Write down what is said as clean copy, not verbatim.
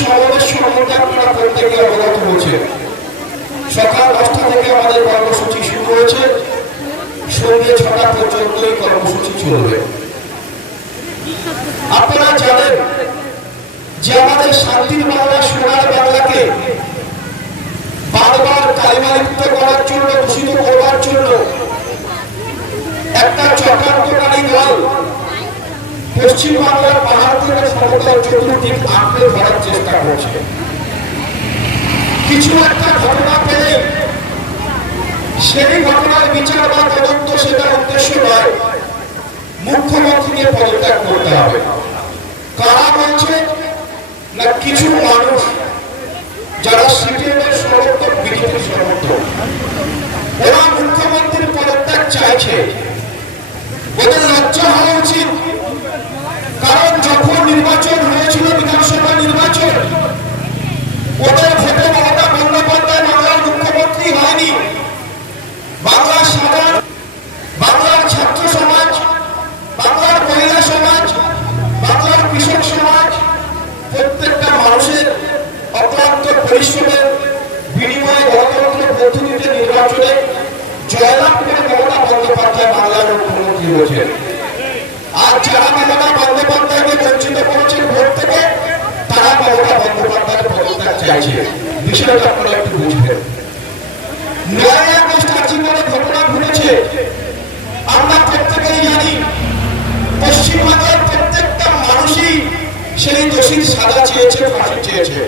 সমাবেশ সম্বন্ধে আপনারা প্রত্যেকে অবগত হয়েছেন। সকাল 10টা থেকে আমাদের কর্মসূচি শুরু হয়েছে, সন্ধ্যে 6টা পর্যন্ত এই কর্মসূচি চলবে। আপনারা জানেন যে আমাদের শান্তির বাংলা, সোনার বাংলাকে বারবার কালিমালিপ্ত করার জন্য, দূষিত করবার জন্য একটা চক্রান্তকারী দল পশ্চিম বাংলার পাহাড় থেকে সমতল চতুর্দিক আঁকড়ে ধরার চেষ্টা করছে। কিছু একটা ঘটনা পেলে সেই ঘটনার বিচার বা তদন্ত সেটার উদ্দেশ্য নয়, মুখ্যমন্ত্রীকে পদত্যাগ করতে হবে। কারা বলছে না? কিছু মানুষ যারা সিপিএমের সমর্থক, বিজেপির সমর্থক, ওরা মুখ্যমন্ত্রীর পদত্যাগ চাইছে। ওদের লজ্জা হওয়া উচিত, কারণ যখন নির্বাচন হয়েছিল, বিধানসভা নির্বাচন, ওদের ভোটে মমতা বন্দ্যোপাধ্যায় বাংলার মুখ্যমন্ত্রী হয়নি। বাংলার সাধারণ, বাংলার ছাত্র সমাজ, বাংলার মহিলা সমাজ, বাংলার কৃষক সমাজ, প্রত্যেকটা মানুষের অক্লান্ত পরিশ্রমের বিনিময়ে গণতন্ত্রের পদ্ধতিতে নির্বাচনে জয়লাভ করে মমতা বন্দ্যোপাধ্যায় বাংলার মুখ্যমন্ত্রী হয়েছেন। আর যারা মমতা বন্দ্যোপাধ্যায়কে বঞ্চিত করেছেন ভোট থেকে, তারা মমতা বন্দ্যোপাধ্যায়ের পদত্যাগ চাইছে। বিষয়টা আপনারা একটু বুঝবেন। 9 আগস্ট আজীবনে ঘটনা ঘটেছে, আমরা প্রত্যেকেই জানি। পশ্চিমবঙ্গের প্রত্যেকটা মানুষই সেই দোষীর সাজা চেয়েছে, ফাঁসি চেয়েছে।